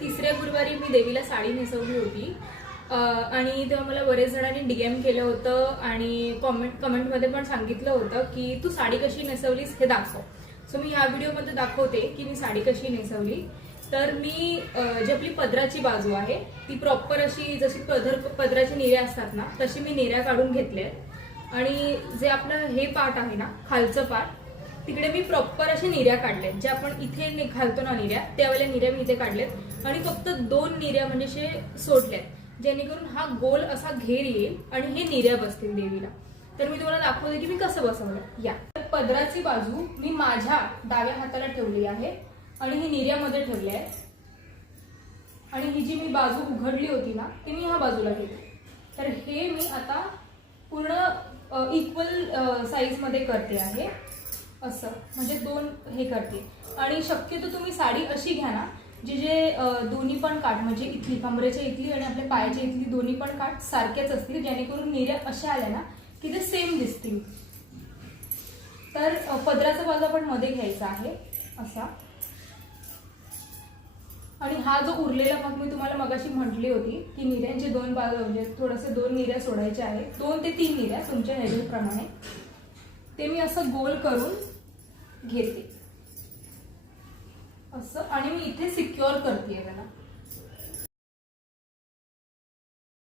तिसऱ्या गुरुवारी मी देवीला साडी नेसवली होती आणि तेव्हा मला बरेच जणांनी डीएम केलं होतं आणि कमेंटमध्ये पण सांगितलं होतं की तू साडी कशी नेसवलीस हे दाखव. सो मी ह्या व्हिडिओमध्ये दाखवते की मी साडी कशी नेसवली. तर मी जी आपली पदराची बाजू आहे ती प्रॉपर अशी जशी पदराच्या निऱ्या असतात ना तशी मी निऱ्या काढून घेतल्या आणि जे आपलं हे पार्ट आहे ना खालचं पार्ट तिकडे मी प्रॉपर अशा निऱ्या काढल्यात. जे आपण इथे घालतो ना निऱ्या त्यावेळेला निऱ्या मी इथे काढल्यात आणि फक्त 2 निऱ्या म्हणजे सोडल्यात जेणेकरून हा गोल असा घेर येईल आणि हे निऱ्या बसतील देवीला. तर मी तुम्हाला दाखवते की मी कसं बसवलं. या पदराची बाजू मी माझ्या डाव्या हाताला ठेवली आहे आणि ही निऱ्यामध्ये ठेवली आहे आणि ही जी मी बाजू उघडली होती ना ती मी ह्या बाजूला घेतली. तर हे मी आता पूर्ण इक्वल साईज मध्ये करते आहे असं, म्हणजे 2 हे करते. आणि शक्यतो तुम्ही साडी अशी घ्या ना जे दोन्ही पण काठ म्हणजे इथली कमरेच्या इथली आणि आपल्या पायाच्या इथली दोन्ही पण काठ सारखेच असतील जेणेकरून निऱ्या अशा आल्या ना की ते सेम दिसतील. तर पदराचा बाजू आपण मध्ये घ्यायचा आहे असा आणि हा जो उरलेला भाग मी तुम्हाला मगाशी म्हटली होती की निऱ्यांचे 2 बाजू म्हणजे थोडंसं 2 निऱ्या सोडायच्या आहेत, 2 ते 3 निऱ्या तुमच्या ह्याच्याप्रमाणे. ते मी असं गोल करून घेते असं आणि मी इथे सिक्युअर करते त्याला.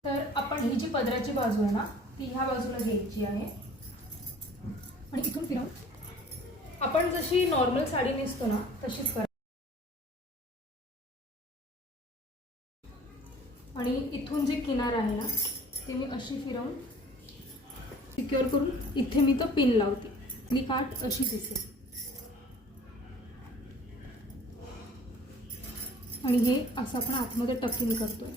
तर आपण ही जी पदराची बाजू आहे ना ती ह्या बाजूला घ्यायची आहे आणि इथून फिरवून आपण जशी नॉर्मल साडी नेसतो ना तशीच करा आणि इथून जे किनार आहे ना ते मी अशी फिरवून सिक्युअर करून इथे मी तो पिन लावते. मी काठ अशी दिसेल आणि हे असं आपण आतमध्ये टकिंग करतोय.